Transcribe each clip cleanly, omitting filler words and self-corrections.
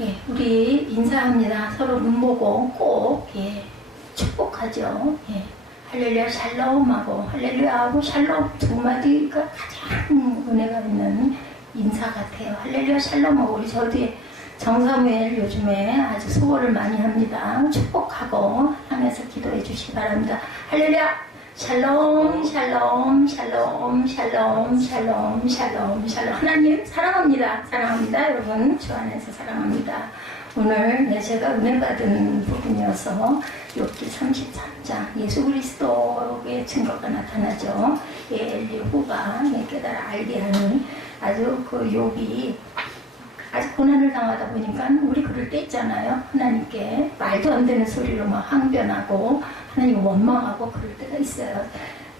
예, 우리 인사합니다. 서로 눈 보고 꼭 예, 축복하죠. 예, 할렐루야 샬롬하고 할렐루야하고 샬롬 두 마디가 가장 은혜가 있는 인사 같아요. 할렐루야 샬롬하고 우리 저도 정사무엘 요즘에 아주 수고를 많이 합니다. 축복하고 하면서 기도해 주시기 바랍니다. 할렐루야 샬롬 샬롬 샬롬 샬롬 샬롬 샬롬 샬롬. 하나님 사랑합니다. 사랑합니다. 여러분 주 안에서 사랑합니다. 오늘 제가 은혜 받은 부분이어서 욥기 33장 예수 그리스도의 증거가 나타나죠. 엘리후가 깨달아 알게 하는 아주 그 욥이 아주 고난을 당하다 보니까 우리 그럴 때 있잖아요. 하나님께 말도 안 되는 소리로 막 항변하고 하나님 원망하고 그럴 때가 있어요.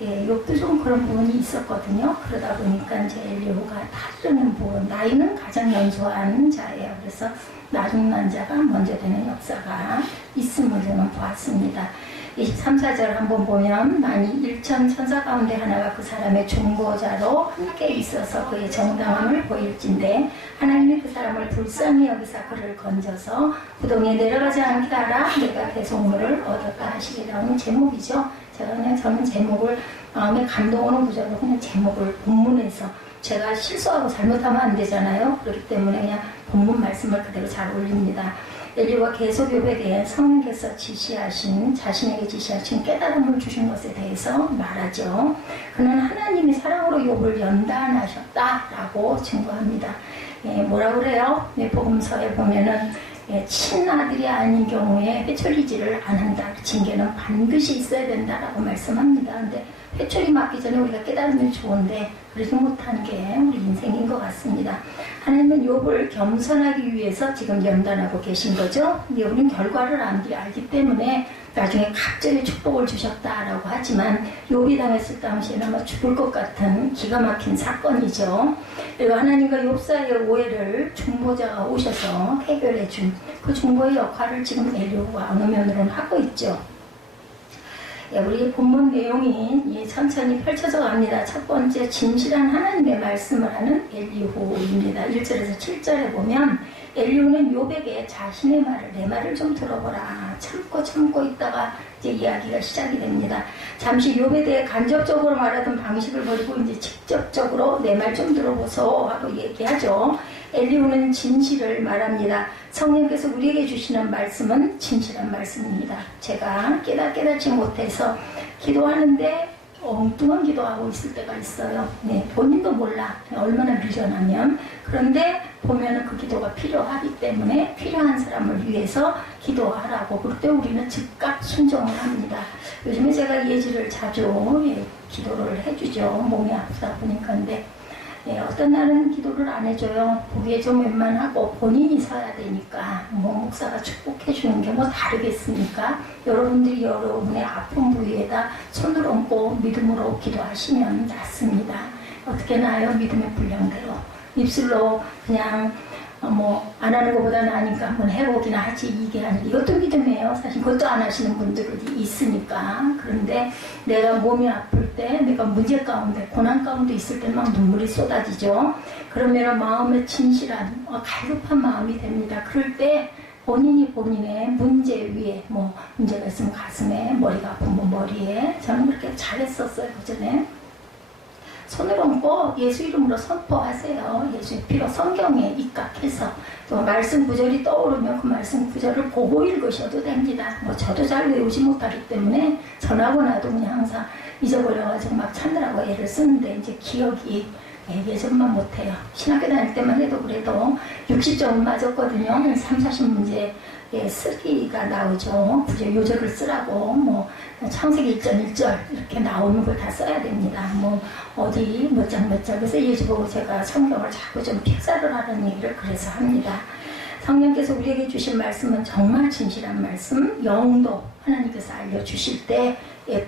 예, 욥도 좀 그런 부분이 있었거든요. 그러다 보니까 이제 엘리후가 다루는 부분, 나이는 가장 연소한 자예요. 그래서 나중난 자가 먼저 되는 역사가 있음을 저는 보았습니다. 23, 4절 한번 보면 만일 일천 천사 가운데 하나가 그 사람의 중보자로 함께 있어서 그의 정당함을 보일진데 하나님이 그 사람을 불쌍히 여기사 그를 건져서 구덩이에 내려가지 않게 하라. 내가 대속물을 얻을까 하시리라 하는 제목이죠. 제가 그냥 저는 제목을 마음에 감동 오는 구절로 그냥 제목을 본문에서 제가 실수하고 잘못하면 안 되잖아요. 그렇기 때문에 그냥 본문 말씀을 그대로 잘 올립니다. 엘리후가 계속 욥에게 성령께서 자신에게 지시하신 깨달음을 주신 것에 대해서 말하죠. 그는 하나님이 사랑으로 욥을 연단하셨다라고 증거합니다. 뭐라 그래요? 복음서에 보면은 친아들이 아닌 경우에 회초리질을 안 한다. 징계는 반드시 있어야 된다라고 말씀합니다. 근데 회초리 맞기 전에 우리가 깨달으면 좋은데 그러지 못한 게 우리 인생인 것 같습니다. 하나님은 욥을 겸손하기 위해서 지금 연단하고 계신 거죠. 욥은 결과를 알기 때문에 나중에 갑자기 축복을 주셨다라고 하지만 욥이 당했을 당시에는 아마 죽을 것 같은 기가 막힌 사건이죠. 그리고 하나님과 욥 사이의 오해를 중보자가 오셔서 해결해 준 그 중보의 역할을 지금 엘리후가 어느 면으로는 하고 있죠. 우리 본문 내용이 천천히 펼쳐져 갑니다. 첫 번째 진실한 하나님의 말씀을 하는 엘리후입니다. 1절에서 7절에 보면 엘리후는 욥에게 자신의 말을 내 말을 좀 들어보라. 참고 있다가 이제 이야기가 시작이 됩니다. 잠시 욥에 대해 간접적으로 말하던 방식을 버리고 이제 직접적으로 내 말 좀 들어보소 하고 얘기하죠. 엘리후는 진실을 말합니다. 성령께서 우리에게 주시는 말씀은 진실한 말씀입니다. 제가 깨닫지 못해서 기도하는데 엉뚱한 기도하고 있을 때가 있어요. 본인도 몰라. 얼마나 미련하면. 그런데 보면은 그 기도가 필요하기 때문에 필요한 사람을 위해서 기도하라고. 그럴 때 우리는 즉각 순종을 합니다. 요즘에 제가 예지를 자주 기도를 해주죠. 몸이 아프다 보니까. 근데 어떤 날은 기도를 안 해줘요. 보기에 좀 웬만하고 본인이 서야 되니까 목사가 축복해 주는 게 뭐 다르겠습니까? 여러분들이 여러분의 아픈 부위에다 손을 얹고 믿음으로 기도하시면 낫습니다. 어떻게 나아요? 믿음의 분량대로. 입술로 그냥 안 하는 것보다 나으니까 한번 해보기나 하지 이게 아니라 이것도 믿음이에요. 사실 그것도 안 하시는 분들이 있으니까. 그런데 내가 몸이 아플 때 내가 문제 가운데 고난 가운데 있을 때 막 눈물이 쏟아지죠. 그러면 마음에 진실한 갈급한 마음이 됩니다. 그럴 때 본인이 본인의 문제 위에 문제가 있으면 가슴에, 머리가 아프면 머리에. 저는 그렇게 잘했었어요. 그전에 손을 얹고 예수 이름으로 선포하세요. 예수의 피로 성경에 입각해서 또 말씀 구절이 떠오르면 그 말씀 구절을 보고 읽으셔도 됩니다. 저도 잘 외우지 못하기 때문에 전하고 나도 그냥 항상 잊어버려가지고 막 찾느라고 애를 쓰는데 이제 기억이 예전만 못해요. 신학교 다닐 때만 해도 그래도 60점은 맞았거든요. 3, 40문제 쓰기가 나오죠. 구절 요절을 쓰라고 창세기 1절 1절 이렇게 나오는 걸 다 써야 됩니다. 어디 몇 장 그래서 예지 보고 제가 성경을 자꾸 좀 픽사를 하는 얘기를 그래서 합니다. 성령께서 우리에게 주신 말씀은 정말 진실한 말씀, 영도 하나님께서 알려주실 때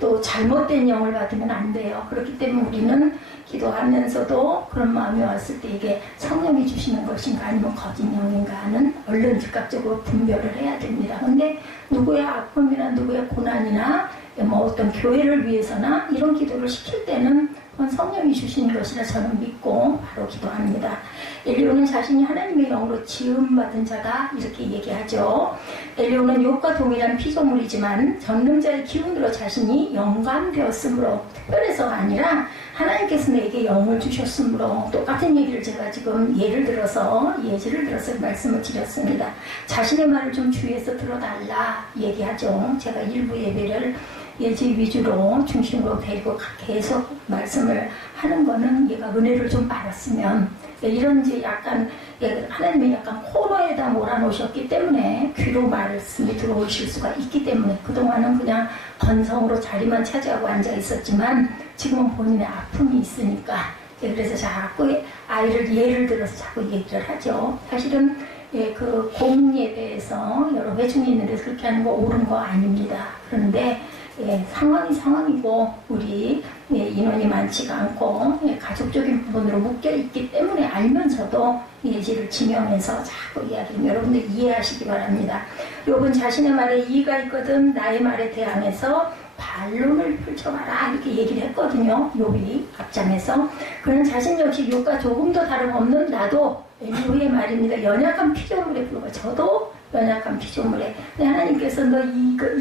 또 잘못된 영을 받으면 안 돼요. 그렇기 때문에 우리는 기도하면서도 그런 마음이 왔을 때 이게 성령이 주시는 것인가 아니면 거짓 영인가 하는 얼른 즉각적으로 분별을 해야 됩니다. 근데 누구의 아픔이나 누구의 고난이나 어떤 교회를 위해서나 이런 기도를 시킬 때는 그건 성령이 주시는 것이라 저는 믿고 바로 기도합니다. 엘리후는 자신이 하나님의 영으로 지음받은 자다 이렇게 얘기하죠. 엘리후는 욥과 동일한 피조물이지만 전능자의 기운으로 자신이 영감되었으므로, 특별해서가 아니라 하나님께서 내게 영을 주셨으므로, 똑같은 얘기를 제가 지금 예를 들어서 말씀을 드렸습니다. 자신의 말을 좀 주위에서 들어달라 얘기하죠. 제가 일부 예배를 예지 위주로 중심으로 데리고 계속 말씀을 하는 거는 얘가 은혜를 좀 받았으면, 이런 이제 약간 하나님이 약간 코너에다 몰아놓으셨기 때문에 귀로 말씀이 들어오실 수가 있기 때문에 그동안은 그냥 건성으로 자리만 차지하고 앉아 있었지만 지금은 본인의 아픔이 있으니까, 그래서 자꾸 아이를 예를 들어서 자꾸 얘기를 하죠. 사실은 그 공예배에서 여러 회중이 있는데 그렇게 하는 거 옳은 거 아닙니다. 그런데 상황이고 우리 인원이 많지가 않고 가족적인 부분으로 묶여있기 때문에 알면서도 예지를 지명해서 자꾸 이야기를 여러분들 이해하시기 바랍니다. 욥은 자신의 말에 이의가 있거든 나의 말에 대항해서 반론을 펼쳐봐라 이렇게 얘기를 했거든요. 욥이 앞장에서. 그는 자신 역시 욥과 조금도 다름없는 나도 엘리후의 말입니다. 연약한 피조물에 불과 저도 연약한 피조물에 하나님께서 너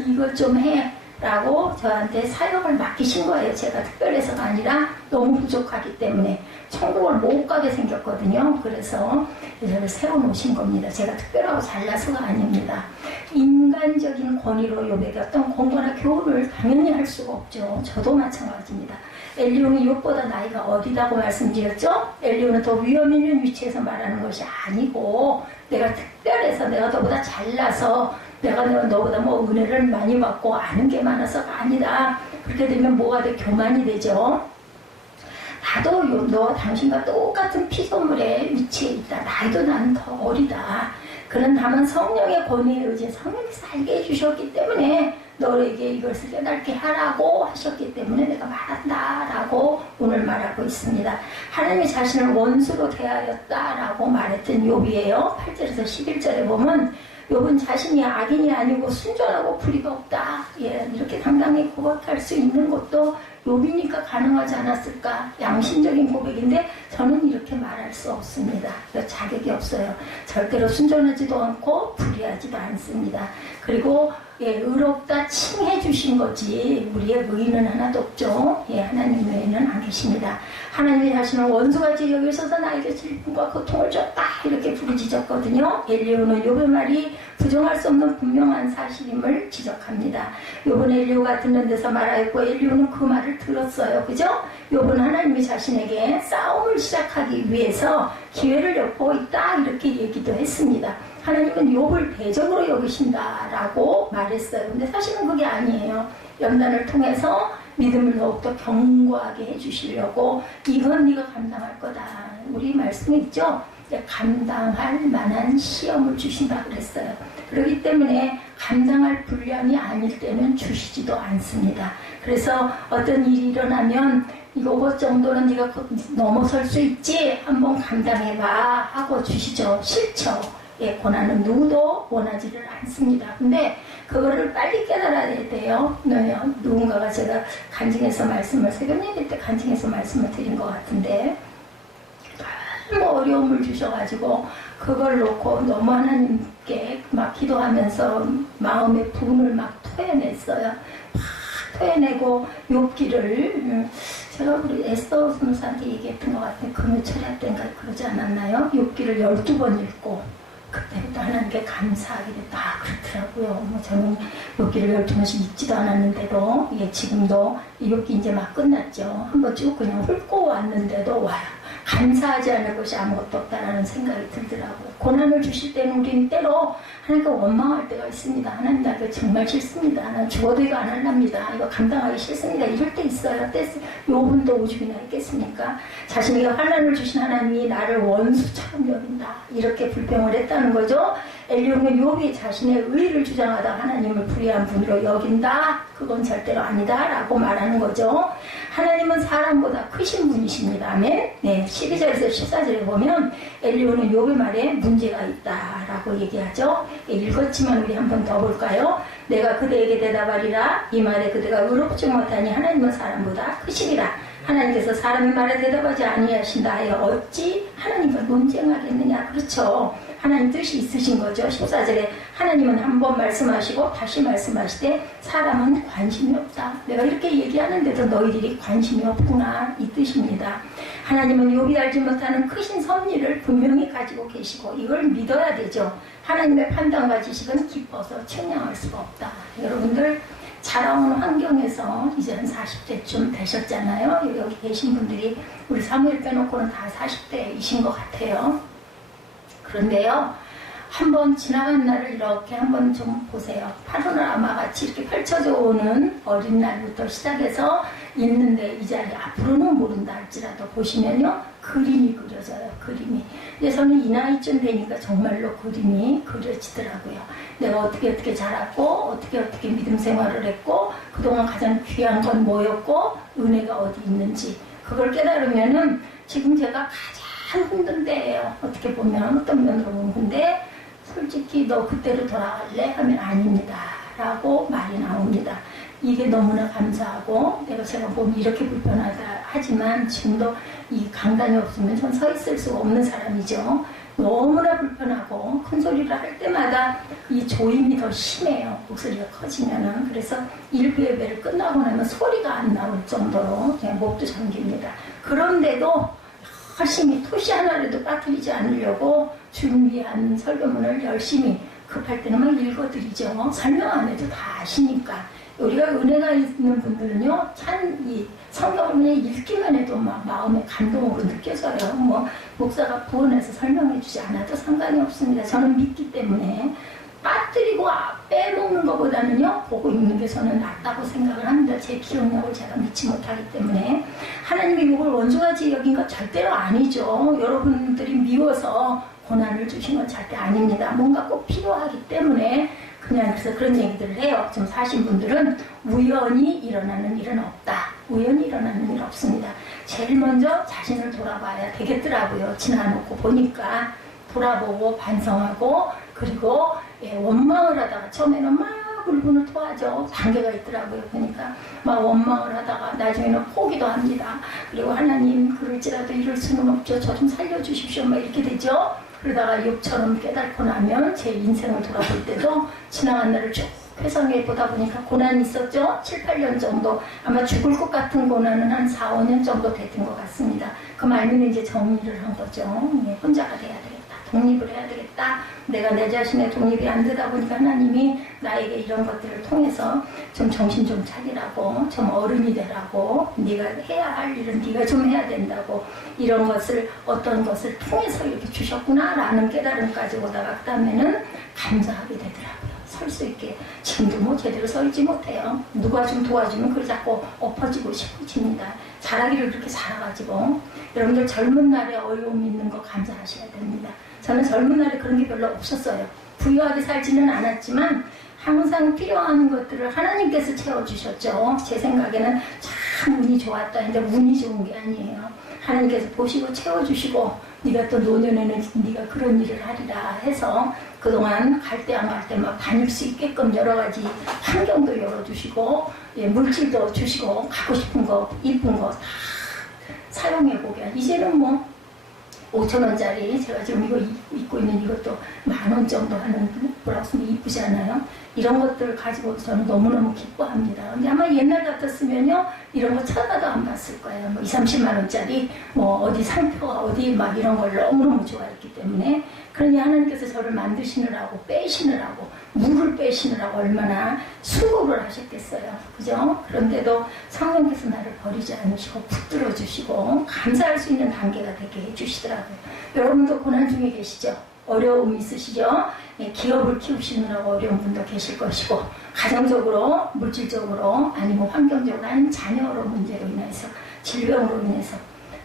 이거 좀 해 라고 저한테 사역을 맡기신 거예요. 제가 특별해서가 아니라 너무 부족하기 때문에 천국을 못 가게 생겼거든요. 그래서 저를 세워놓으신 겁니다. 제가 특별하고 잘나서가 아닙니다. 인간적인 권위로 욥에게 어떤 공부나 교훈을 당연히 할 수가 없죠. 저도 마찬가지입니다. 엘리후는 욥보다 나이가 어리다고 말씀드렸죠. 엘리후는 더 위험 있는 위치에서 말하는 것이 아니고, 내가 특별해서 내가 너보다 잘나서 내가 너보다 뭐 은혜를 많이 받고 아는 게 많아서가 아니다. 그렇게 되면 뭐가 돼? 교만이 되죠. 나도 너 당신과 똑같은 피조물의 위치에 있다. 나이도 나는 더 어리다. 그는 다만 성령의 권위에 의지해 성령께서 알게 해주셨기 때문에 너에게 이것을 깨닫게 하라고 하셨기 때문에 내가 말한다 라고 오늘 말하고 있습니다. 하나님이 자신을 원수로 대하였다 라고 말했던 욥이에요. 8절에서 11절에 보면 욥은 자신이 악인이 아니고 순전하고 불의가 없다. 이렇게 당당히 고백할 수 있는 것도 욥이니까 가능하지 않았을까? 양심적인 고백인데 저는 이렇게 말할 수 없습니다. 자격이 없어요. 절대로 순전하지도 않고 불의하지도 않습니다. 그리고 의롭다 칭해 주신 거지 우리의 의인은 하나도 없죠. 하나님 외에는 안 계십니다. 하나님이 자신을 원수같이 여기셔서 나에게 질풍과 고통을 줬다 이렇게 부르짖었거든요. 엘리후는 욥의 말이 부정할 수 없는 분명한 사실임을 지적합니다. 욥은 엘리후가 듣는 데서 말하였고 엘리후는 그 말을 들었어요. 그죠? 욥은 하나님이 자신에게 싸움을 시작하기 위해서 기회를 엿보고 있다 이렇게 얘기도 했습니다. 하나님은 욥을 대적으로 여기신다라고 말했어요. 근데 사실은 그게 아니에요. 연단을 통해서 믿음을 더욱더 견고하게 해주시려고 이건 네가 감당할 거다. 우리 말씀이 있죠. 감당할 만한 시험을 주신다 그랬어요. 그렇기 때문에 감당할 분량이 아닐 때는 주시지도 않습니다. 그래서 어떤 일이 일어나면 이거 정도는 네가 넘어설 수 있지 한번 감당해봐 하고 주시죠. 싫죠. 고난은 누구도 원하지를 않습니다. 근데 그거를 빨리 깨달아야 돼요. 누군가가 제가 간증해서 말씀을 새벽 예배 때 간증해서 말씀을 드린 것 같은데 너무 어려움을 주셔가지고 그걸 놓고 너무 하나님께 막 기도하면서 마음의 분을 막 토해냈어요. 막 토해내고 욥기를 제가 우리 에스더 선생님한테 얘기했던 것 같아요. 금요철야 때인가 그러지 않았나요? 욥기를 12번 읽고 그때부터 하나님께 감사하게 됐다 그렇더라고요. 저는 욥기를 12번씩 읽지도 않았는데도 지금도 이 욥기 이제 막 끝났죠. 한번 쭉 그냥 훑고 왔는데도 와요. 감사하지 않을 것이 아무것도 없다라는 생각이 들더라고요. 고난을 주실 때는 우리는 때로 하나님께 원망할 때가 있습니다. 하나님 나 이거 정말 싫습니다. 난 죽어도 이거 안 할랍니다. 이거 감당하기 싫습니다. 이럴 때 있어요. 욥은 또 오죽이나 있겠습니까? 자신에게 환난을 주신 하나님이 나를 원수처럼 여긴다. 이렇게 불평을 했다는 거죠. 엘리후는 욥이 자신의 의의를 주장하다 하나님을 불의한 분으로 여긴다. 그건 절대로 아니다. 라고 말하는 거죠. 하나님은 사람보다 크신 분이십니다. 아멘. 12절에서 14절에 보면 엘리후는 욥의 말에 문제가 있다라고 얘기하죠. 읽었지만 우리 한 번 더 볼까요? 내가 그대에게 대답하리라. 이 말에 그대가 의롭지 못하니 하나님은 사람보다 크시리라. 하나님께서 사람의 말에 대답하지 아니하신다 하여 어찌 하나님과 논쟁하겠느냐. 그렇죠. 하나님 뜻이 있으신 거죠. 14절에 하나님은 한 번 말씀하시고 다시 말씀하시되 사람은 관심이 없다. 내가 이렇게 얘기하는데도 너희들이 관심이 없구나, 이 뜻입니다. 하나님은 욥이 알지 못하는 크신 섭리를 분명히 가지고 계시고 이걸 믿어야 되죠. 하나님의 판단과 지식은 기뻐서 측량할 수가 없다. 여러분들 자라온 환경에서 이제 한 40대쯤 되셨잖아요. 여기 계신 분들이 우리 사무엘 빼놓고는 다 40대이신 것 같아요. 그런데요, 한번 지나간 날을 이렇게 한번 좀 보세요. 파노라마 같이 이렇게 펼쳐져 오는 어린 날부터 시작해서 있는데 이 자리 앞으로는 모른다 할지라도 보시면요, 그림이 그려져요. 그림이. 근데 저는 이 나이쯤 되니까 정말로 그림이 그려지더라고요. 내가 어떻게 자랐고 어떻게 믿음 생활을 했고 그동안 가장 귀한 건 뭐였고 은혜가 어디 있는지 그걸 깨달으면은 지금 제가 가장 힘든 때예요. 어떻게 보면 어떤 면으로 보면. 근데 솔직히 너 그때로 돌아갈래? 하면 아닙니다 라고 말이 나옵니다. 이게 너무나 감사하고 제가 보면 이렇게 불편하다 하지만 지금도 이 강단이 없으면 전 서 있을 수가 없는 사람이죠. 너무나 불편하고 큰 소리를 할 때마다 이 조임이 더 심해요. 목소리가 커지면은. 그래서 일부 예배를 끝나고 나면 소리가 안 나올 정도로 그냥 목도 잠깁니다. 그런데도 열심히 토시 하나라도 빠뜨리지 않으려고 준비한 설교문을 열심히 급할 때는 막 읽어드리죠. 설명 안 해도 다 아시니까. 우리가 은혜가 있는 분들은요, 참 이 성경을 그냥 읽기만 해도 막 마음의 감동으로 느껴져요. 뭐 목사가 구원해서 설명해 주지 않아도 상관이 없습니다. 저는 믿기 때문에 빠뜨리고 빼먹는 것보다는요, 보고 읽는 게 저는 낫다고 생각을 합니다. 제 기억력을 제가 믿지 못하기 때문에. 하나님이 이걸 원수같이 여긴 건 절대로 아니죠. 여러분들이 미워서 고난을 주신 건 절대 아닙니다. 뭔가 꼭 필요하기 때문에 그냥 그래서 그런 얘기들을 해요. 좀 사신 분들은 우연히 일어나는 일은 없다. 우연히 일어나는 일 없습니다. 제일 먼저 자신을 돌아봐야 되겠더라고요. 지나놓고 보니까 돌아보고 반성하고 그리고 원망을 하다가 처음에는 막 울분을 토하죠. 단계가 있더라고요. 그러니까 막 원망을 하다가 나중에는 포기도 합니다. 그리고 하나님 그럴지라도 이럴 수는 없죠. 저 좀 살려주십시오. 막 이렇게 되죠. 그러다가 욥처럼 깨닫고 나면 제 인생을 돌아볼 때도 지나간 날을 쭉 회상해 보다 보니까 고난이 있었죠. 7, 8년 정도. 아마 죽을 것 같은 고난은 한 4, 5년 정도 됐던 것 같습니다. 그 말미는 이제 정리를 한 거죠. 혼자가 돼야 되겠다. 독립을 해야 되겠다. 내가 내 자신의 독립이 안 되다 보니까 하나님이 나에게 이런 것들을 통해서 좀 정신 좀 차리라고, 좀 어른이 되라고, 네가 해야 할 일은 네가 좀 해야 된다고, 이런 것을 어떤 것을 통해서 이렇게 주셨구나라는 깨달음까지 오다가 그다음에는 감사하게 되더라고요. 설 수 있게. 지금도 뭐 제대로 서 있지 못해요. 누가 좀 도와주면 그걸 자꾸 엎어지고 싶어집니다. 자라기를 그렇게 자라가지고. 여러분들 젊은 날에 어려움 있는 거 감사하셔야 됩니다. 저는 젊은 날에 그런 게 별로 없었어요. 부유하게 살지는 않았지만 항상 필요한 것들을 하나님께서 채워주셨죠. 제 생각에는 참 운이 좋았다. 근데 운이 좋은 게 아니에요. 하나님께서 보시고 채워주시고 네가 또 노년에는 네가 그런 일을 하리라 해서 그동안 갈 때 안 갈 때 막 다닐 수 있게끔 여러 가지 환경도 열어주시고 물질도 주시고 갖고 싶은 거 이쁜 거 다 사용해보게. 이제는 뭐 5,000원짜리 제가 지금 이거 입고 있는 이것도 10,000원 정도 하는 브라우스는 이쁘지 않아요? 이런 것들 가지고 저는 너무너무 기뻐합니다. 근데 아마 옛날 같았으면요 이런 거 천하도 안 봤을 거예요. 뭐 20, 30만 원짜리 뭐 어디 상표가 어디 막 이런 걸 너무너무 좋아했기 때문에. 그러니 하나님께서 저를 만드시느라고 빼시느라고 물을 빼시느라고 얼마나 수고를 하셨겠어요. 그죠? 그런데도 성령께서 나를 버리지 않으시고 붙들어 주시고 감사할 수 있는 단계가 되게 해주시더라고요. 여러분도 고난 중에 계시죠? 어려움 있으시죠? 기업을 키우시느라고 어려운 분도 계실 것이고 가정적으로 물질적으로 아니면 환경적으로 아니면 자녀로 문제로 인해서 질병으로 인해서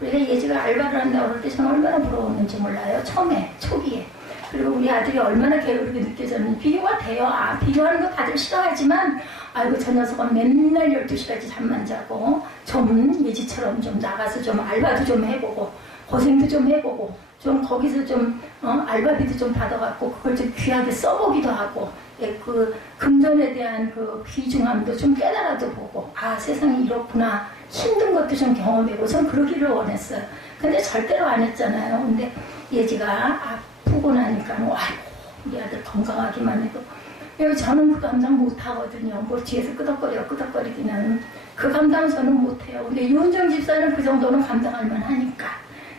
우리가 예지가 알바를 한다고 그럴 때 저는 얼마나 부러웠는지 몰라요. 처음에 초기에. 그리고 우리 아들이 얼마나 게으르게 느껴졌는지 비교가 돼요. 비교하는 거 다들 싫어하지만 아이고 저 녀석은 맨날 12시까지 잠만 자고 좀 예지처럼 좀 나가서 좀 알바도 좀 해보고 고생도 좀 해보고 좀 거기서 좀 알바비도 좀 받아갖고 그걸 좀 귀하게 써보기도 하고 예, 그 금전에 대한 그 귀중함도 좀 깨달아도 보고 아 세상이 이렇구나 힘든 것도 좀 경험해보고 전 그러기를 원했어요. 근데 절대로 안 했잖아요. 근데 예지가 아프고 나니까 아이고 우리 아들 건강하기만 해도 저는 그 감당 못하거든요. 뭐 뒤에서 끄덕거리기는 그 감당 저는 못해요. 근데 윤정 집사는 그 정도는 감당할 만하니까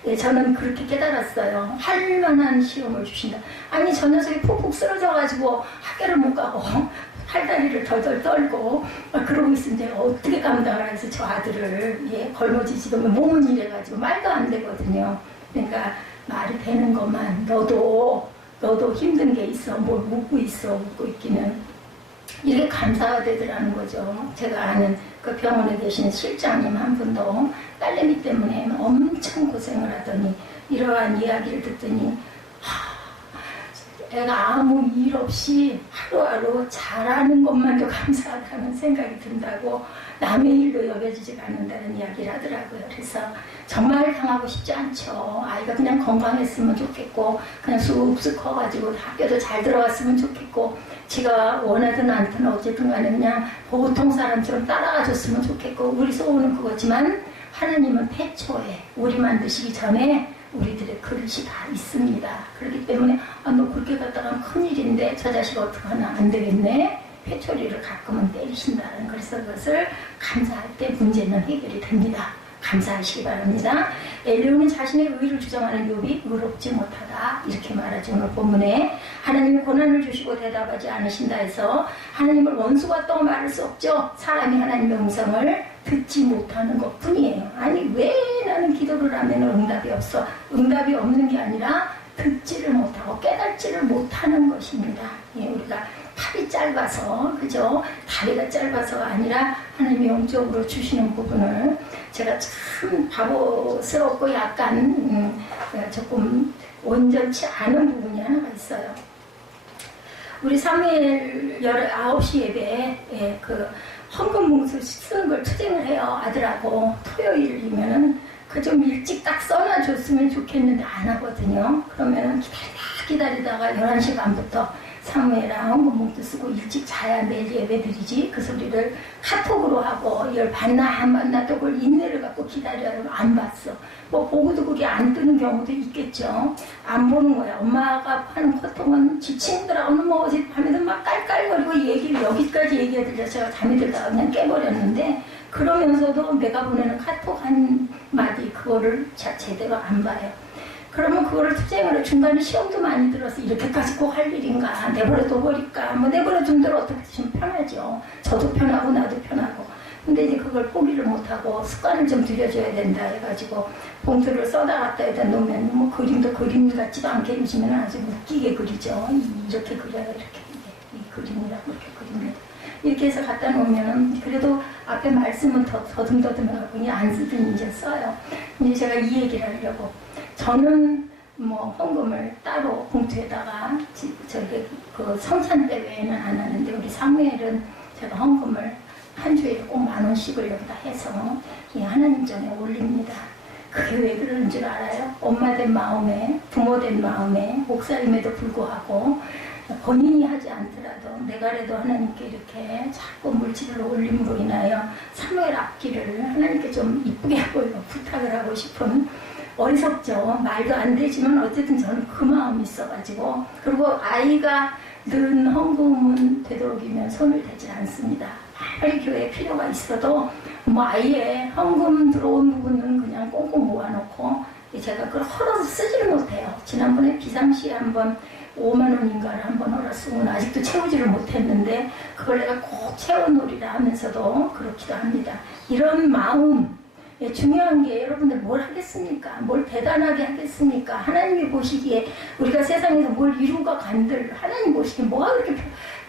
예, 저는 그렇게 깨달았어요. 할 만한 시험을 주신다. 아니 저 녀석이 푹푹 쓰러져가지고 학교를 못 가고 팔다리를 덜덜 떨고 그러고 있으면 어떻게 감당을 해서 저 아들을 예, 걸머지지도 몸은 이래가지고 말도 안 되거든요. 그러니까 말이 되는 것만 너도 힘든 게 있어 뭘 묻고 있어 묻고 있기는 이렇게 감사가 되더라는 거죠. 제가 아는 그 병원에 계신 실장님 한 분도 딸내미 때문에 엄청 고생을 하더니 이러한 이야기를 듣더니 애가 아무 일 없이 하루하루 잘하는 것만도 감사하다는 생각이 든다고 남의 일로 여겨지지 않는다는 이야기를 하더라고요. 그래서 정말 당하고 싶지 않죠. 아이가 그냥 건강했으면 좋겠고 그냥 쑥쑥 커가지고 학교도 잘 들어갔으면 좋겠고 제가 원하든 않든 어쨌든 간에 그냥 보통 사람처럼 따라가 줬으면 좋겠고 우리 소원은 그거지만 하나님은 태초에 우리 만드시기 전에 우리들의 그릇이 다 있습니다. 그렇기 때문에 너 그렇게 갔다가 큰일인데 저 자식 어떡하나 안 되겠네. 회초리를 가끔은 때리신다는 그래서 그것을 감사할 때 문제는 해결이 됩니다. 감사하시기 바랍니다. 엘리후는 자신의 의를 주장하는 욥이 의롭지 못하다 이렇게 말하죠. 오늘 본문에 하나님이 고난을 주시고 대답하지 않으신다 해서 하나님을 원수가 또 말할 수 없죠. 사람이 하나님의 음성을 듣지 못하는 것 뿐이에요. 아니 왜 나는 기도를 하면 응답이 없어. 응답이 없는 게 아니라 듣지를 못하고 깨닫지를 못하는 것입니다. 예, 우리가 팔이 짧아서 그죠? 다리가 짧아서가 아니라 하나님이 영적으로 주시는 부분을 제가 참 바보스럽고 약간 조금 온전치 않은 부분이 하나가 있어요. 우리 사무엘 9시 예배에 그 헌금 봉투 쓰는 걸 투쟁을 해요. 아들하고 토요일이면은 그 좀 일찍 딱 써놔줬으면 좋겠는데 안 하거든요. 그러면은 기다리다가 11시 반부터 사무엘아 헌금 봉투 쓰고 일찍 자야 내일 예배드리지 그 소리를 카톡으로 하고 이걸 봤나 안 봤나 또 그걸 인내를 갖고 기다려요. 안 봤어. 뭐 보고도 그게 안 뜨는 경우도 있겠죠. 안 보는 거야. 엄마가 하는 고통은 지친들하고는 뭐 어제 밤에도 막 깔깔거리고 얘기를 여기까지 얘기해드려 제가 잠이 들다가 그냥 깨버렸는데 그러면서도 내가 보내는 카톡 한 마디 그거를 제대로 안 봐요. 그러면 그거를 투쟁을 중간에 시험도 많이 들어서 이렇게까지 꼭 할 일인가 내버려둬 버릴까 뭐 내버려둔 대로 어떻게 좀 편하죠. 저도 편하고 나도 편하고 근데 이제 그걸 포기를 못하고 습관을 좀 들여줘야 된다 해가지고 봉투를 써다 갖다 에다 놓으면 뭐 그림도 그림 같지도 않게 그리시면 아주 웃기게 그리죠. 이렇게 그려요. 이렇게 이 그림이라고 이렇게 그립니다. 이렇게 해서 갖다 놓으면 그래도 앞에 말씀은 더듬더듬해갖고 그냥 안 쓰든 이제 써요. 이제 제가 이 얘기를 하려고 저는 뭐 헌금을 따로 봉투에다가 저기 그 성찬 때 외에는 안 하는데 우리 사무엘은 제가 헌금을 한 주에 꼭 10,000원씩을 여기다 해서 하나님 전에 올립니다. 그게 왜 그러는 줄 알아요? 엄마 된 마음에 부모 된 마음에 목사임에도 불구하고 본인이 하지 않더라도 내가라도 하나님께 이렇게 자꾸 물질을 올림으로 인하여 사무엘 앞길을 하나님께 좀 이쁘게 보여 부탁을 하고 싶은 어리석죠. 말도 안 되지만 어쨌든 저는 그 마음이 있어가지고 그리고 아이가 는 헌금은 되도록이면 손을 대지 않습니다. 아무리 교회에 필요가 있어도 뭐 아예 헌금 들어온 부분은 그냥 꽁꽁 모아놓고 제가 그걸 헐어서 쓰지를 못해요. 지난번에 비상시에 한번 50,000원인가를 한번 헐어 쓰고 아직도 채우지를 못했는데 그걸 내가 꼭 채워놓으리라 하면서도 그렇기도 합니다. 이런 마음 중요한 게 여러분들 뭘 하겠습니까? 뭘 대단하게 하겠습니까? 하나님이 보시기에 우리가 세상에서 뭘 이루가 간들 하나님 보시기에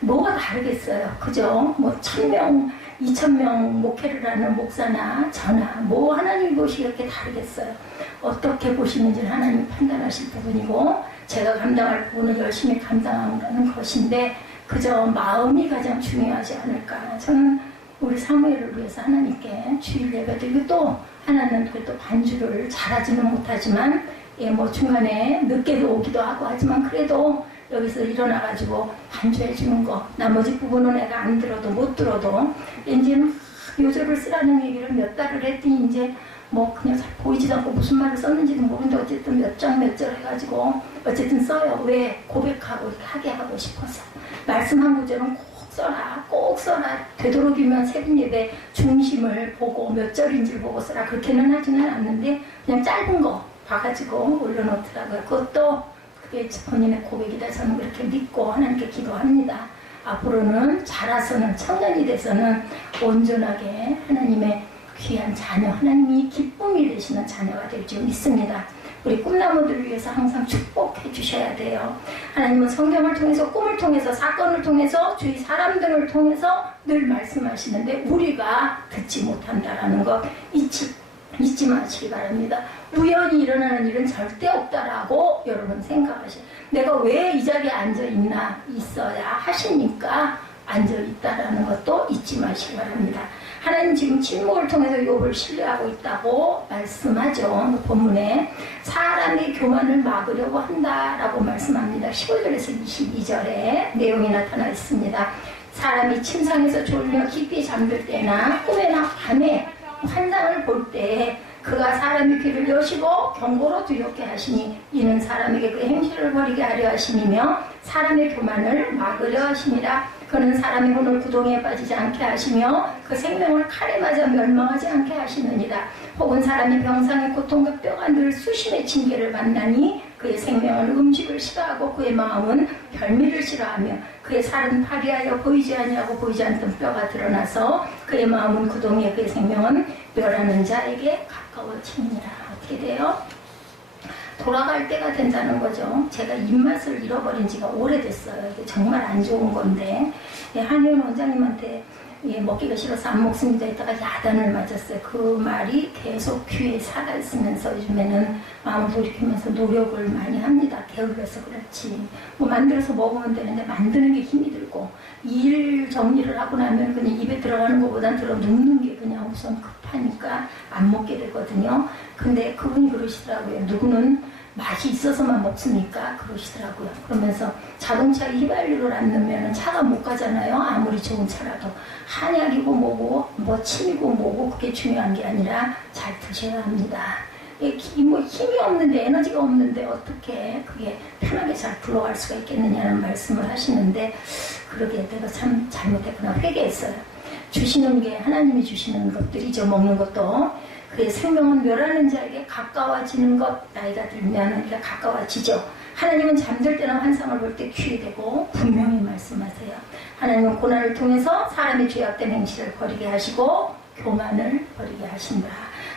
뭐가 다르겠어요? 그죠? 뭐 1,000명, 2,000명 목회를 하는 목사나 저나 뭐 하나님이 보시기에 이렇게 다르겠어요? 어떻게 보시는지는 하나님이 판단하실 부분이고 제가 감당할 부분은 열심히 감당하는 것인데 그저 마음이 가장 중요하지 않을까. 저는 우리 사무엘을 위해서 하나님께 주일 예배드리고 또 하나는 또 반주를 잘하지는 못하지만 예, 뭐 중간에 늦게도 오기도 하고 하지만 그래도 여기서 일어나가지고 반주해주는 거, 나머지 부분은 내가 안 들어도 못 들어도 이제는 요절을 쓰라는 얘기를 몇 달을 했더니 이제 뭐 그냥 잘 보이지도 않고 무슨 말을 썼는지도 모르는데 어쨌든 몇 장 몇 절 해가지고 어쨌든 써요. 왜? 고백하고 이렇게 하게 하고 싶어서. 말씀 한 구절은 꼭 써라, 꼭 써라. 되도록이면 새벽 예배 중심을 보고 몇 절인지를 보고 써라. 그렇게는 하지는 않는데 그냥 짧은 거 봐가지고 올려놓더라고요. 그것도 그게 본인의 고백이다. 저는 그렇게 믿고 하나님께 기도합니다. 앞으로는 자라서는 청년이 돼서는 온전하게 하나님의 귀한 자녀, 하나님이 기쁨이 되시는 자녀가 될 줄 믿습니다. 우리 꿈나무들을 위해서 항상 축복해 주셔야 돼요. 하나님은 성경을 통해서, 꿈을 통해서, 사건을 통해서, 주위 사람 등을 통해서 늘 말씀하시는데 우리가 듣지 못한다라는 거 잊지 마시기 바랍니다. 우연히 일어나는 일은 절대 없다라고 여러분 생각하셔요. 내가 왜 이 자리에 있어야 하시니까 앉아있다라는 것도 잊지 마시기 바랍니다. 하나님 지금 침묵을 통해서 욥을 신뢰하고 있다고 말씀하죠. 본문에 사람의 교만을 막으려고 한다라고 말씀합니다. 15절에서 22절에 내용이 나타나 있습니다. 사람이 침상에서 졸며 깊이 잠들 때나 꿈에나 밤에 환상을 볼 때 그가 사람의 귀를 여시고 경고로 두렵게 하시니 이는 사람에게 그 행실을 버리게 하려 하심이며 사람의 교만을 막으려 하심이라. 그는 사람의 혼을 구덩이에 빠지지 않게 하시며 그 생명을 칼에 맞아 멸망하지 않게 하시느니라. 혹은 사람이 병상의 고통과 뼈가 늘 수심의 징계를 만나니 그의 생명은 음식을 싫어하고 그의 마음은 별미를 싫어하며 그의 살은 파리하여 보이지 아니하고 보이지 않던 뼈가 드러나서 그의 마음은 구덩이에 그의 생명은 멸하는 자에게 가까워지니라. 어떻게 돼요? 돌아갈 때가 된다는 거죠. 제가 입맛을 잃어버린 지가 오래됐어요. 이게 정말 안 좋은 건데 한의원 원장님한테 먹기가 싫어서 안 먹습니다 했다가 야단을 맞았어요. 그 말이 계속 귀에 살아있으면서 요즘에는 마음을 돌이키면서 노력을 많이 합니다. 게을러서 그렇지. 뭐 만들어서 먹으면 되는데 만드는 게 힘이 들고 일 정리를 하고 나면 그냥 입에 들어가는 것보단 들어 눕는 게 그냥 우선 급하니까 안 먹게 되거든요. 근데 그분이 그러시더라고요. 누구는 맛이 있어서만 먹습니까? 그러시더라고요. 그러면서 자동차에 휘발유를 안 넣으면 차가 못 가잖아요. 아무리 좋은 차라도. 한약이고 뭐고 뭐 침이고 뭐고 그게 중요한 게 아니라 잘 드셔야 합니다. 뭐 힘이 없는데 에너지가 없는데 어떻게 그게 편하게 잘 굴러갈 수가 있겠느냐는 말씀을 하시는데 그러게 내가 참 잘못했구나 회개했어요. 주시는 게 하나님이 주시는 것들이죠. 먹는 것도. 그의 생명은 멸하는 자에게 가까워지는 것. 나이가 들면 우리가 가까워지죠. 하나님은 잠들 때나 환상을 볼 때 귀히 되고 분명히 말씀하세요. 하나님은 고난을 통해서 사람의 죄악된 행실을 버리게 하시고 교만을 버리게 하신다.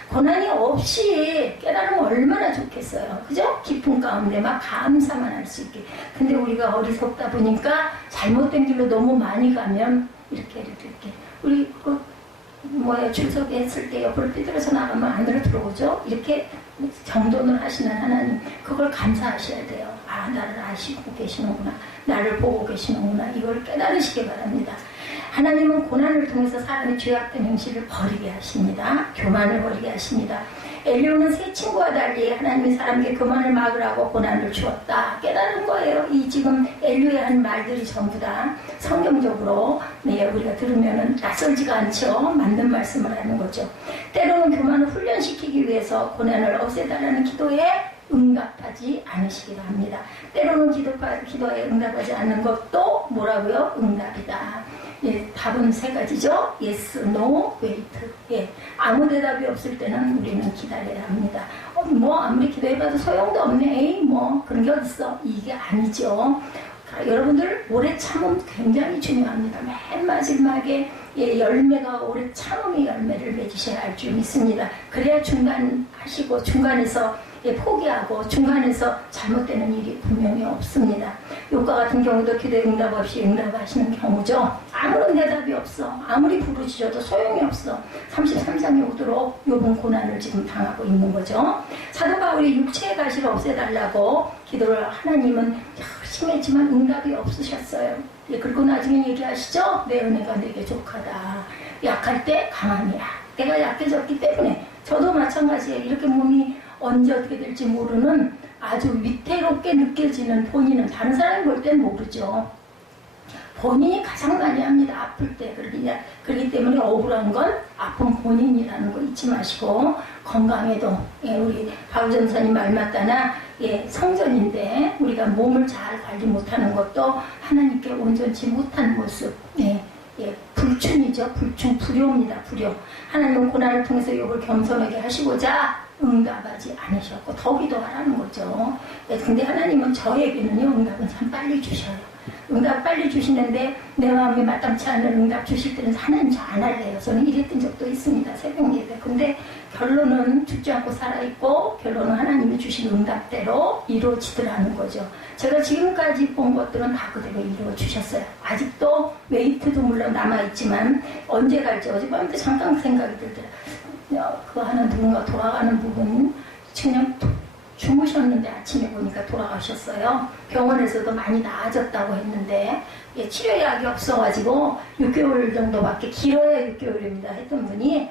고난이 없이 깨달으면 얼마나 좋겠어요. 그죠? 깊은 가운데 막 감사만 할 수 있게. 근데 우리가 어리석다 보니까 잘못된 길로 너무 많이 가면 이렇게 우리 출석에 했을 때 옆으로 삐뚤어서 나가면 안으로 들어오죠. 이렇게 정돈을 하시는 하나님, 그걸 감사하셔야 돼요. 아, 나를 아시고 계시는구나, 나를 보고 계시는구나, 이걸 깨달으시기 바랍니다. 하나님은 고난을 통해서 사람의 죄악된 행실을 버리게 하십니다. 교만을 버리게 하십니다. 엘리야는 세 친구와 달리 하나님이 사람에게 교만을 막으라고 고난을 주었다. 깨달은 거예요. 이 지금 엘리야의 한 말들이 전부 다 성경적으로 우리가 들으면 낯설지가 않죠. 맞는 말씀을 하는 거죠. 때로는 교만을 훈련시키기 위해서 고난을 없애달라는 기도에 응답하지 않으시기도 합니다. 때로는 기도에 응답하지 않는 것도 뭐라고요? 응답이다. 답은 세 가지죠. Yes, No, Wait. 아무 대답이 없을 때는 우리는 기다려야 합니다. 아무리 기도해봐도 소용도 없네. 에이, 그런 게 어딨어. 이게 아니죠. 여러분들 오래 참음 굉장히 중요합니다. 맨 마지막에 열매가 오래 참음의 열매를 맺으셔야 할 줄 믿습니다. 그래야 중간하시고 중간에서 포기하고 중간에서 잘못되는 일이 분명히 없습니다. 욥과 같은 경우도 기도에 응답 없이 응답하시는 경우죠. 아무런 대답이 없어. 아무리 부르짖어도 소용이 없어. 33장에 오도록 욥은 고난을 지금 당하고 있는 거죠. 사도 바울이 육체의 가시를 없애달라고 기도를 하나님은 열심히 했지만 응답이 없으셨어요. 그리고 나중에 얘기하시죠. 내 은혜가 내게 족하다. 약할 때 강함이라. 내가 약해졌기 때문에 저도 마찬가지예요. 이렇게 몸이 언제 어떻게 될지 모르는 아주 위태롭게 느껴지는 본인은 다른 사람이 볼 땐 모르죠. 본인이 가장 많이 합니다. 아플 때. 그렇기 때문에 억울한 건 아픈 본인이라는 거 잊지 마시고 건강에도 우리 박 전사님 말 맞다나 성전인데 우리가 몸을 잘 관리 못하는 것도 하나님께 온전치 못한 모습. 불충이죠. 불충, 불효입니다. 불효. 하나님은 고난을 통해서 욥을 겸손하게 하시고자 응답하지 않으셨고 더 기도하라는 거죠. 근데 하나님은 저에게는요 응답은 참 빨리 주셔요. 응답 빨리 주시는데 내 마음에 마땅치 않은 응답 주실 때는 하나님 저 안 할래요. 저는 이랬던 적도 있습니다. 새벽 예배. 근데 결론은 죽지 않고 살아있고 결론은 하나님이 주신 응답대로 이루어지더라는 거죠. 제가 지금까지 본 것들은 다 그대로 이루어주셨어요. 아직도 웨이트도 물론 남아있지만 언제 갈지 어젯밤에도 잠깐 생각이 들더라고요. 그거 하나 누군가 돌아가는 부분 그냥 주무셨는데 아침에 보니까 돌아가셨어요. 병원에서도 많이 나아졌다고 했는데 치료약이 없어가지고 6개월 정도밖에 길어야 6개월입니다 했던 분이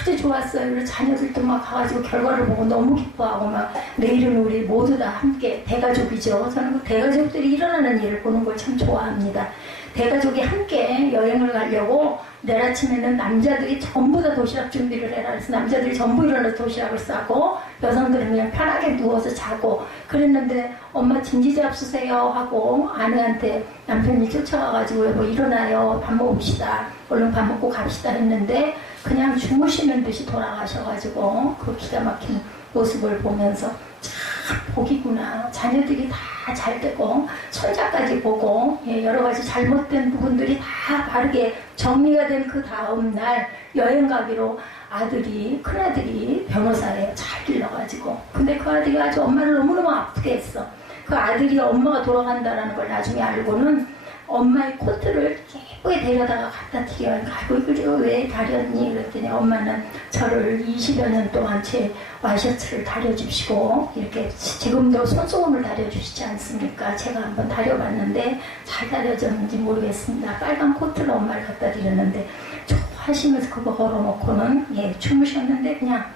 아주 좋았어요. 그래서 자녀들도 막 가가지고 결과를 보고 너무 기뻐하고 막 내일은 우리 모두 다 함께 대가족이죠. 저는 그 대가족들이 일어나는 일을 보는 걸 참 좋아합니다. 대가족이 함께 여행을 가려고 내일 아침에는 남자들이 전부 다 도시락 준비를 해라. 그래서 남자들이 전부 일어나서 도시락을 싸고 여성들은 그냥 편하게 누워서 자고 그랬는데 엄마 진지 잡수세요 하고 아내한테 남편이 쫓아가가지고 뭐 일어나요. 밥 먹읍시다. 얼른 밥 먹고 갑시다 했는데 그냥 주무시는 듯이 돌아가셔가지고 그 기가 막힌 모습을 보면서 참 복이구나. 자녀들이 다 잘 되고 손자까지 보고 여러 가지 잘못된 부분들이 다 바르게 정리가 된 그 다음 날 여행 가기로 아들이 큰아들이 변호사예요. 잘 길러가지고. 근데 그 아들이 아주 엄마를 너무너무 아프게 했어. 그 아들이 엄마가 돌아간다라는 걸 나중에 알고는 엄마의 코트를 예쁘게 데려다가 갖다 드려요. 아이고 그래 왜 다렸니? 그랬더니 엄마는 저를 20여 년 동안 제 와이셔츠를 다려주시고 이렇게 지금도 손수건을 다려주시지 않습니까? 제가 한번 다려봤는데 잘 다려졌는지 모르겠습니다. 빨간 코트를 엄마를 갖다 드렸는데 좋아하시면서 그거 걸어놓고는 주무셨는데 그냥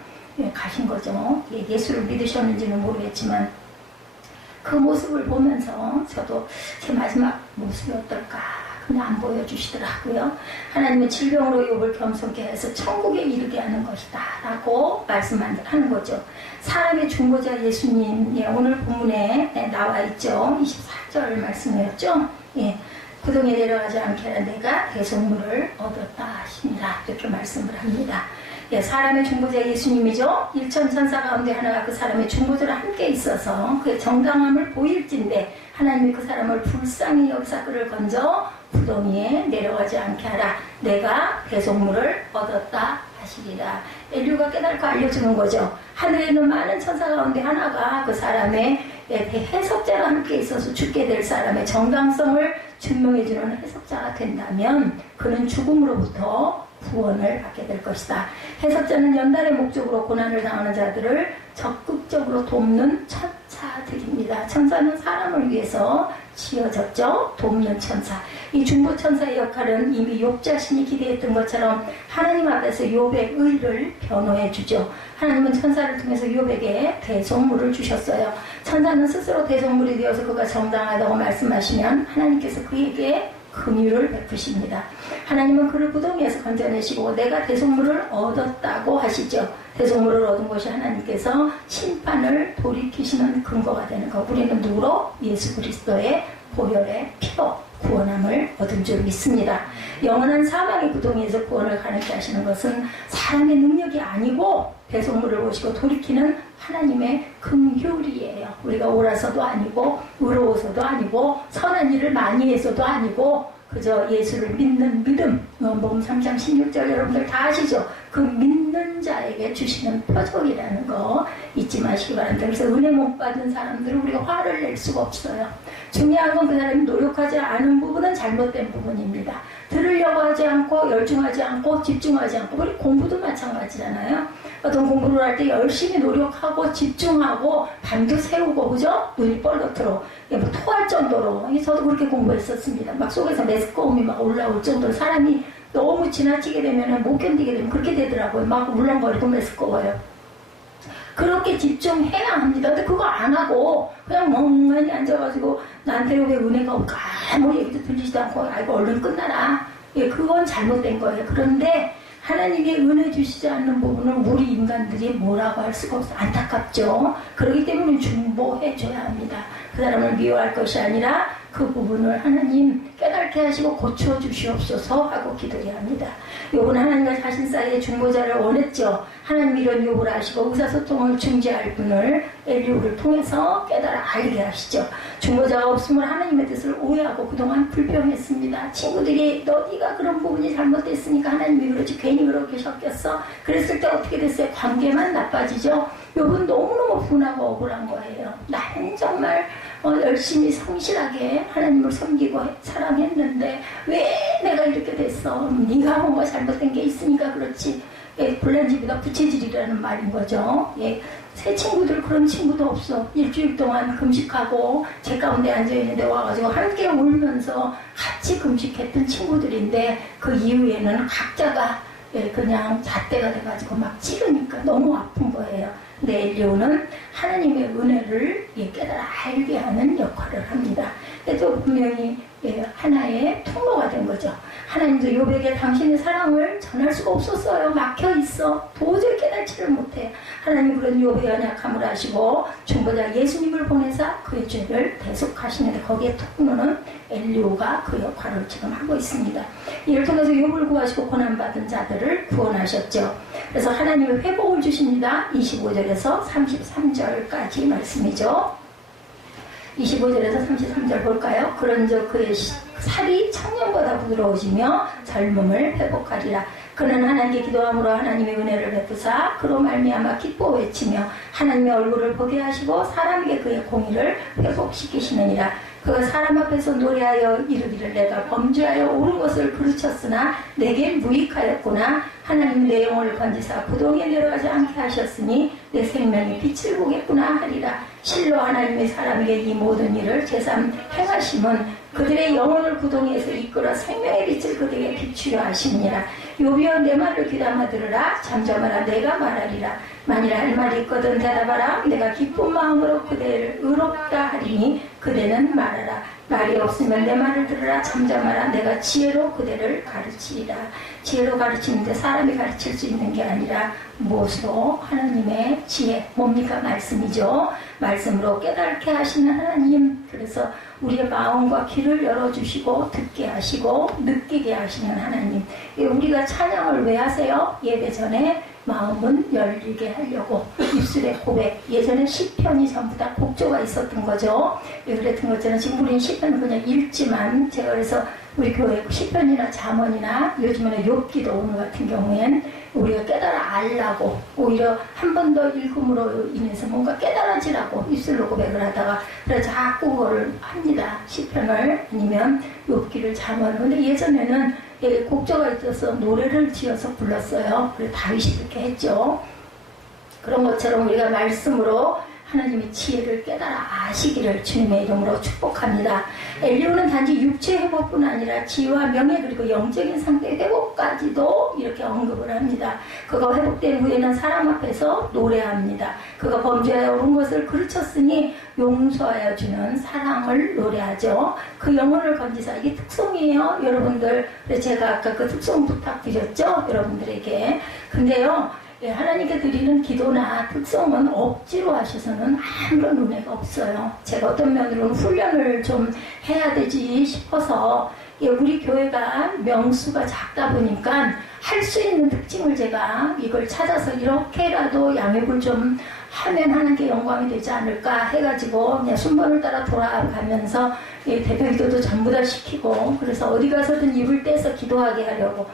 가신 거죠. 예수를 믿으셨는지는 모르겠지만 그 모습을 보면서 저도 제 마지막 모습이 어떨까 그냥 안 보여주시더라고요. 하나님은 질병으로 욥을 겸손케 해서 천국에 이르게 하는 것이다 라고 말씀하는 거죠. 사람의 중보자 예수님 오늘 본문에 나와 있죠. 24절 말씀이었죠. 구덩이에 내려가지 않게 하라 내가 대속물을 얻었다 하시니라 이렇게 말씀을 합니다. 사람의 중보자 예수님이죠. 일천천사 가운데 하나가 그 사람의 중보자로 함께 있어서 그의 정당함을 보일진데 하나님이 그 사람을 불쌍히 여기사 그를 건져 구덩이에 내려가지 않게 하라. 내가 대속물을 얻었다 하시리라. 인류가 깨닫고 알려주는 거죠. 하늘에 있는 많은 천사 가운데 하나가 그 사람의 해석자로 함께 있어서 죽게 될 사람의 정당성을 증명해주는 해석자가 된다면 그는 죽음으로부터 구원을 받게 될 것이다. 해석자는 연달의 목적으로 고난을 당하는 자들을 적극적으로 돕는 천사들입니다. 천사는 사람을 위해서 지어졌죠. 돕는 천사. 이 중보천사의 역할은 이미 욥 자신이 기대했던 것처럼 하나님 앞에서 욥의 의를 변호해 주죠. 하나님은 천사를 통해서 욥에게 대속물을 주셨어요. 천사는 스스로 대속물이 되어서 그가 정당하다고 말씀하시면 하나님께서 그에게 긍휼을 베푸십니다. 하나님은 그를 구덩이에서 건져내시고 내가 대속물을 얻었다고 하시죠. 대속물을 얻은 것이 하나님께서 심판을 돌이키시는 근거가 되는 것. 우리는 누구로? 예수 그리스도의 보혈의 피로 구원함을 얻은 줄 믿습니다. 영원한 사망의 구덩이에서 구원을 가능케 하시는 것은 사람의 능력이 아니고 대속물을 보시고 돌이키는 하나님의 긍휼이에요. 우리가 옳아서도 아니고 의로워서도 아니고 선한 일을 많이 해서도 아니고 그저 예수를 믿는 믿음. 요한복음 3장 16절 여러분들 다 아시죠? 그 믿는 자에게 주시는 표적이라는 거 잊지 마시기 바랍니다. 그래서 은혜 못 받은 사람들은 우리가 화를 낼 수가 없어요. 중요한 건 그 사람이 노력하지 않은 부분은 잘못된 부분입니다. 들으려고 하지 않고 열중하지 않고 집중하지 않고 우리 공부도 마찬가지잖아요. 어떤 공부를 할 때 열심히 노력하고 집중하고 밤도 새우고 그죠? 눈이 뻘겋도록 뭐 토할 정도로 저도 그렇게 공부했었습니다. 막 속에서 메스꺼움이 막 올라올 정도로 사람이 너무 지나치게 되면 못 견디게 되면 그렇게 되더라고요. 막 울렁거리고 메스꺼워요. 그렇게 집중해야 합니다. 근데 그거 안 하고 그냥 멍하니 앉아가지고 나한테 왜 은혜가 없고 아무 얘기도 들리지도 않고 아이고 얼른 끝나라. 예, 그건 잘못된 거예요. 그런데 하나님이 은혜 주시지 않는 부분을 우리 인간들이 뭐라고 할 수가 없어. 안타깝죠. 그렇기 때문에 중보해 줘야 합니다. 그 사람을 미워할 것이 아니라 그 부분을 하나님 깨닫게 하시고 고쳐 주시옵소서 하고 기도해야 합니다. 욥은 하나님과 자신 사이에 중보자를 원했죠. 하나님 이런 욥을 아시고 의사소통을 중재할 분을 엘리후를 통해서 깨달아 알게 하시죠. 중보자가 없으면 하나님의 뜻을 오해하고 그동안 불평했습니다. 친구들이 네가 그런 부분이 잘못됐으니까 하나님이 그러지 괜히 그렇게 섞였어. 그랬을 때 어떻게 됐어요? 관계만 나빠지죠. 욥은 너무너무 분하고 억울한 거예요. 나는 정말 열심히 성실하게 하나님을 섬기고 사랑했는데 왜 내가 이렇게 됐어? 네가 뭔가 잘못된 게 있으니까 그렇지. 예, 불난집이다 부채질이라는 말인 거죠. 예, 새 친구들 그런 친구도 없어. 일주일 동안 금식하고 제 가운데 앉아있는데 와가지고 함께 울면서 같이 금식했던 친구들인데 그 이후에는 각자가 예, 그냥 잣대가 돼가지고 막 찌르니까 너무 아픈 거예요. 근데 엘리후는 하나님의 은혜를 예, 깨달아 알게 하는 역할을 합니다. 또 분명히 예, 하나의 통로가 된 거죠. 하나님도 욥에게 당신의 사랑을 전할 수가 없었어요. 막혀있어. 도저히 깨닫지를 못해. 하나님 그런 욥의 연약함을 아시고 중보자 예수님을 보내사 그의 죄를 대속하시는데 거기에 통로는 엘리후가 그 역할을 지금 하고 있습니다. 이를 통해서 욥을 구하시고 고난받은 자들을 구원하셨죠. 그래서 하나님의 회복을 주십니다. 25절에서 33절까지 말씀이죠. 25절에서 33절 볼까요? 그런즉 그의 살이 청년보다 부드러워지며 젊음을 회복하리라. 그는 하나님께 기도함으로 하나님의 은혜를 베푸사 그로 말미암아 기뻐 외치며 하나님의 얼굴을 보게 하시고 사람에게 그의 공의를 회복시키시느니라. 그가 사람 앞에서 노래하여 이르기를 내가 범죄하여 옳은 것을 그르쳤으나 내겐 무익하였구나. 하나님 내 영혼을 건지사 부동에 내려가지 않게 하셨으니 내 생명이 빛을 보겠구나 하리라. 실로 하나님의 사람에게 이 모든 일을 제삼 행하심은 그들의 영혼을 구덩이에서 이끌어 생명의 빛을 그들에게 비추려 하시니라. 욥이여 내 말을 귀담아 들으라. 잠잠하라 내가 말하리라. 만일 할 말이 있거든 대답하라. 내가 기쁜 마음으로 그대를 의롭다 하리니 그대는 말하라. 말이 없으면 내 말을 들으라. 잠잠하라. 내가 지혜로 그대를 가르치리라. 지혜로 가르치는데 사람이 가르칠 수 있는 게 아니라 무엇으로? 하나님의 지혜. 뭡니까? 말씀이죠. 말씀으로 깨닫게 하시는 하나님. 그래서 우리의 마음과 귀를 열어주시고 듣게 하시고 느끼게 하시는 하나님. 우리가 찬양을 왜 하세요? 예배 전에 마음은 열리게 하려고. 입술의 고백. 예전에 시편이 전부 다 곡조가 있었던 거죠. 그랬던 것처럼 지금 우리는 시편을 그냥 읽지만 제가 그래서 우리 교회 시편이나 잠언이나 요즘에는 욥기도 오늘 같은 경우엔 우리가 깨달아 알라고 오히려 한 번 더 읽음으로 인해서 뭔가 깨달아지라고 입술로 고백을 하다가 그래서 자꾸 그거를 합니다. 시편을 아니면 욥기를 잠언을. 근데 예전에는 곡조가 있어서 노래를 지어서 불렀어요. 그래서 다윗이 그렇게 했죠. 그런 것처럼 우리가 말씀으로 하나님의 지혜를 깨달아 아시기를 주님의 이름으로 축복합니다. 엘리후는 단지 육체 회복뿐 아니라 지혜와 명예 그리고 영적인 상태 회복까지도 이렇게 언급을 합니다. 그가 회복된 후에는 사람 앞에서 노래합니다. 그가 범죄하여 옳은 것을 그르쳤으니 용서하여 주는 사랑을 노래하죠. 그 영혼을 건지사. 이게 특성이에요. 여러분들 제가 아까 그 특성 부탁드렸죠. 여러분들에게. 근데요. 예, 하나님께 드리는 기도나 특성은 억지로 하셔서는 아무런 은혜가 없어요. 제가 어떤 면으로는 훈련을 좀 해야 되지 싶어서 우리 교회가 명수가 작다 보니까 할 수 있는 특징을 제가 이걸 찾아서 이렇게라도 양육을 좀 하면 하나님께 영광이 되지 않을까 해가지고 그냥 순번을 따라 돌아가면서 대표기도도 전부 다 시키고 그래서 어디 가서든 입을 떼서 기도하게 하려고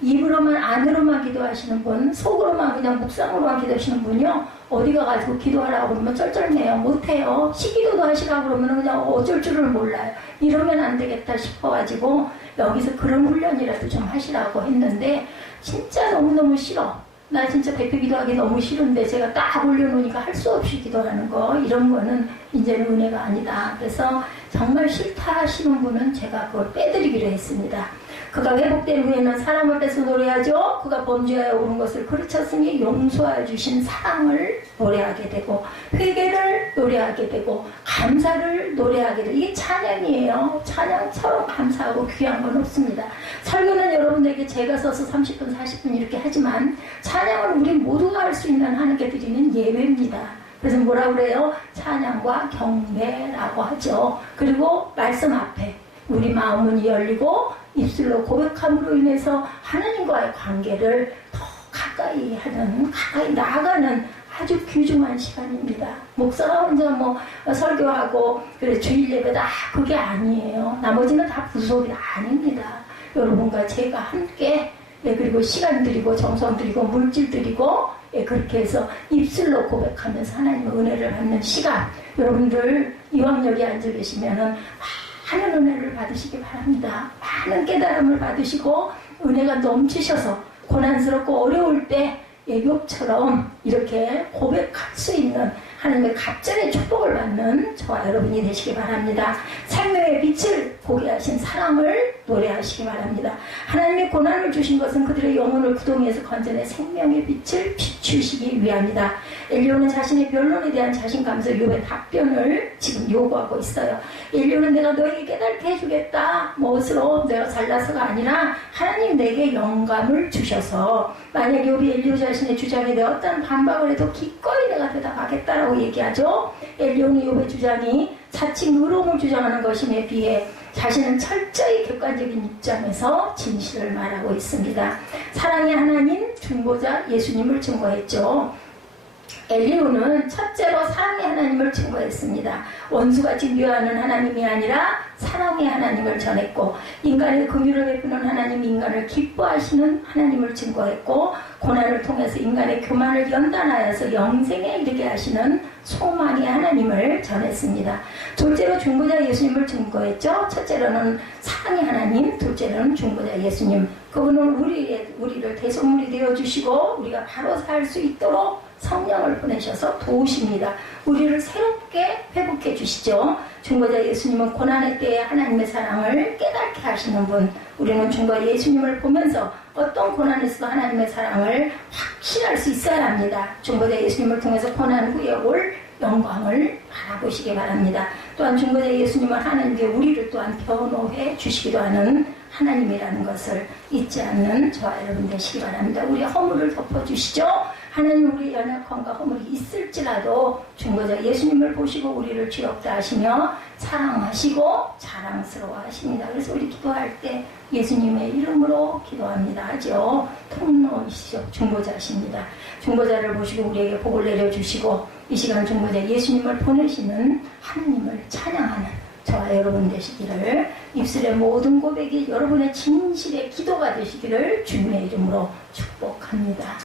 입으로만 안으로만 기도하시는 분 속으로만 그냥 묵상으로만 기도하시는 분이요 어디 가가지고 기도하라고 그러면 쩔쩔매요. 못해요. 시기도도 하시라고 그러면 그냥 어쩔 줄을 몰라요. 이러면 안 되겠다 싶어가지고 여기서 그런 훈련이라도 좀 하시라고 했는데 진짜 너무너무 싫어. 나 진짜 대표 기도하기 너무 싫은데 제가 딱 올려놓으니까 할 수 없이 기도하는 거 이런 거는 이제는 은혜가 아니다. 그래서 정말 싫다 하시는 분은 제가 그걸 빼드리기로 했습니다. 그가 회복된 후에는 사람 앞에서 노래하죠. 그가 범죄하여 옳은 것을 그르쳤으니 용서하여 주신 사랑을 노래하게 되고, 회개를 노래하게 되고, 감사를 노래하게 되고, 이게 찬양이에요. 찬양처럼 감사하고 귀한 건 없습니다. 설교는 여러분들에게 제가 써서 30분 40분 이렇게 하지만 찬양은 우리 모두가 할 수 있는 하나님께 드리는 예배입니다. 그래서 뭐라고 그래요? 찬양과 경배라고 하죠. 그리고 말씀 앞에 우리 마음은 열리고 입술로 고백함으로 인해서 하나님과의 관계를 더 가까이 하는, 가까이 나아가는 아주 귀중한 시간입니다. 목사가 혼자 설교하고 그래 주일 예배다, 그게 아니에요. 나머지는 다 부소리 아닙니다. 여러분과 제가 함께, 그리고 시간 드리고 정성 드리고 물질 드리고, 그렇게 해서 입술로 고백하면서 하나님의 은혜를 받는 시간, 여러분들 이왕 여기 앉아 계시면은 많은 은혜를 받으시기 바랍니다. 많은 깨달음을 받으시고 은혜가 넘치셔서 고난스럽고 어려울 때 애굽처럼 이렇게 고백할 수 있는 하나님의 갑절의 축복을 받는 저와 여러분이 되시기 바랍니다. 생명의 빛을 보게 하신 사랑을 노래하시기 바랍니다. 하나님의 고난을 주신 것은 그들의 영혼을 구덩이에서 건져내 생명의 빛을 비추시기 위함이다. 엘리야는 자신의 변론에 대한 자신감에서 욥의 답변을 지금 요구하고 있어요. 엘리야는 내가 너에게 깨닫게 해주겠다, 무엇으로 내가 잘나서가 아니라 하나님 내게 영감을 주셔서, 만약 욥이 엘리야 자신의 주장에 대해 어떤 반박을 해도 기꺼이 내가 대답하겠다라고 얘기하죠. 엘리야는 욥의 주장이 자칭 의로움을 주장하는 것임에 비해 자신은 철저히 객관적인 입장에서 진실을 말하고 있습니다. 사랑의 하나님 중보자 예수님을 증거했죠. 엘리야는 첫째로 사랑의 하나님을 증거했습니다. 원수같이 묘하는 하나님이 아니라 사랑의 하나님을 전했고, 인간의 긍휼을 베푸는 하나님, 인간을 기뻐하시는 하나님을 증거했고, 고난을 통해서 인간의 교만을 연단하여서 영생에 이르게 하시는 소망의 하나님을 전했습니다. 둘째로 중보자 예수님을 증거했죠. 첫째로는 사랑의 하나님, 둘째로는 중보자 예수님. 그분은 우리를 대속물이 되어주시고 우리가 바로 살 수 있도록 성령을 보내셔서 도우십니다. 우리를 새롭게 회복해 주시죠. 중보자 예수님은 고난의 때에 하나님의 사랑을 깨닫게 하시는 분. 우리는 중보자 예수님을 보면서 어떤 고난에서도 하나님의 사랑을 확신할 수 있어야 합니다. 중보자 예수님을 통해서 고난 후에 올 영광을 바라보시기 바랍니다. 또한 중보자 예수님은 하나님께 우리를 또한 변호해 주시기도 하는 하나님이라는 것을 잊지 않는 저와 여러분 되시기 바랍니다. 우리 허물을 덮어주시죠. 하나님, 우리 연약함과 허물이 있을지라도 중보자 예수님을 보시고 우리를 죄없다 하시며 사랑하시고 자랑스러워 하십니다. 그래서 우리 기도할 때 예수님의 이름으로 기도합니다 하죠. 통로이시죠. 중보자십니다. 중보자를 보시고 우리에게 복을 내려주시고 이 시간 중보자 예수님을 보내시는 하나님을 찬양하는 저와 여러분 되시기를, 입술의 모든 고백이 여러분의 진실의 기도가 되시기를 주님의 이름으로 축복합니다.